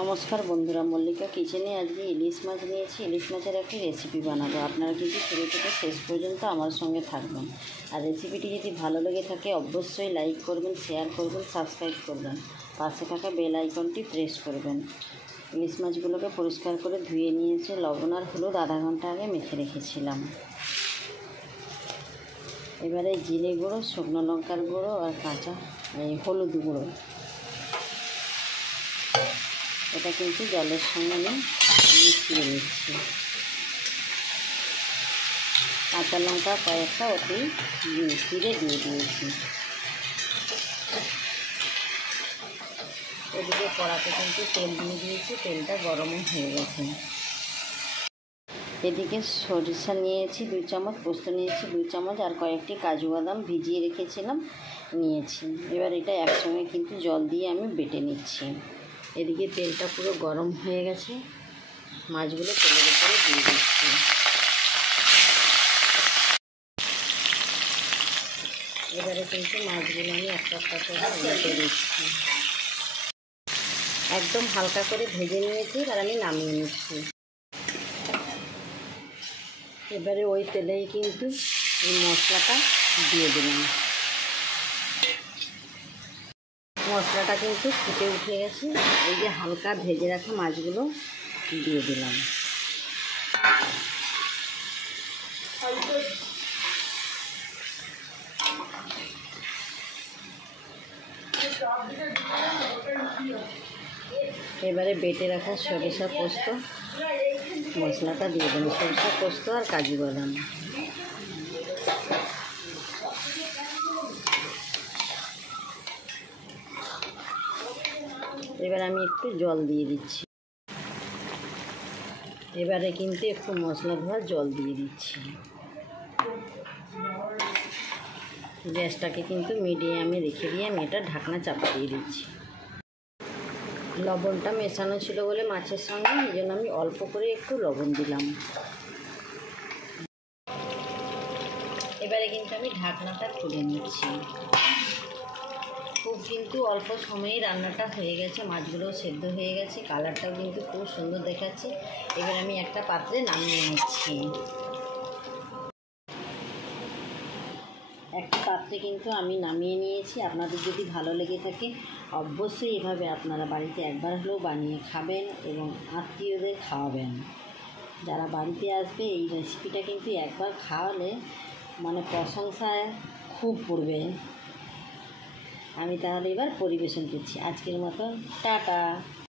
নমস্কার বন্ধুরা, মল্লিকা কিচেনে আজকে ইলিশ মাছ নিয়েছি। ইলিশ মাছের একটি রেসিপি বানাবো। আপনারা কিন্তু শুরু থেকে শেষ পর্যন্ত আমার সঙ্গে থাকবেন। আর রেসিপিটি যদি ভালো লেগে থাকে অবশ্যই লাইক করবেন, শেয়ার করবেন, সাবস্ক্রাইব করবেন, পাশে থাকা বেল আইকনটি প্রেস করবেন। ইলিশ মাছগুলোকে পরিষ্কার করে ধুয়ে নিয়েছে, লবণ আর হলুদ আধা ঘন্টা আগে মেখে রেখেছিলাম। এবারে জিরে গুঁড়ো, শুকনো লঙ্কার গুঁড়ো আর কাঁচা হলুদ গুঁড়ো, এটা কিন্তু জলের সঙ্গে আমি মিশিয়ে নিচ্ছি। কাঁচা লঙ্কা কয়েকটা ওতেই চিড়ে দিয়ে দিয়েছি। এদিকে কড়াতে কিন্তু তেল দিয়ে দিয়েছি, তেলটা গরমও হয়ে গেছে। এদিকে সরিষা নিয়েছি 2 চামচ, পোস্ত নিয়েছি 2 চামচ আর কয়েকটি কাজু বাদাম ভিজিয়ে রেখেছিলাম নিয়েছি। এবার এটা একসঙ্গে কিন্তু জল দিয়ে আমি বেটে নিচ্ছি। এদিকে তেলটা পুরো গরম হয়ে গেছে, মাছগুলো তেলের উপরে দিয়ে দিচ্ছি। এবারে কিন্তু মাছগুলো আমি একটা একটা করে উল্টে দিচ্ছি। একদম হালকা করে ভেজে নিয়েছি আর আমি নামিয়ে নিচ্ছি। এবারে ওই তেলেই কিন্তু এই মশলাটা দিয়ে দিলাম। মশলাটা কিন্তু ফুটে উঠে গেছে। এই যে হালকা ভেজে রাখা মাছগুলো দিয়ে দিলাম। এবারে বেটে রাখা সরিষা পোস্ত মশলাটা দিয়ে দেবো। সরিষা পোস্ত আর কাজু বাদাম। এবার আমি একটু জল দিয়ে দিচ্ছি। এবারে কিন্তু একটু মশলা ধোয়া জল দিয়ে দিচ্ছি। গ্যাসটাকে কিন্তু মিডিয়ামে রেখে দিয়ে আমি এটা ঢাকনা চাপা দিয়ে দিচ্ছি। লবণটা মেশানো ছিল বলে মাছের সঙ্গে, এই জন্য আমি অল্প করে একটু লবণ দিলাম। এবারে কিন্তু আমি ঢাকনাটা খুলে নিচ্ছি। খুব কিন্তু অল্প সময়েই রান্নাটা হয়ে গেছে, মাছগুলোও সেদ্ধ হয়ে গেছে, কালারটাও কিন্তু খুব সুন্দর দেখাচ্ছে। এবার আমি একটা পাত্রে নামিয়ে নিচ্ছি। একটা পাত্রে কিন্তু আমি নামিয়ে নিয়েছি। আপনাদের যদি ভালো লেগে থাকে অবশ্যই এভাবে আপনারা বাড়িতে একবার হলেও বানিয়ে খাবেন এবং আত্মীয়দের খাওয়াবেন। যারা বাড়িতে আসবে এই রেসিপিটা কিন্তু একবার খাওয়ালে মানে প্রশংসায় খুব পড়বে। আমি তাহলে এবার পরিবেশন করছি। আজকের মতো টাটা।